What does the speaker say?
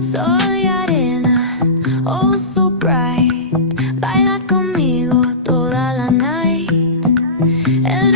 Sol y arena, oh so bright. Baila conmigo toda la night. El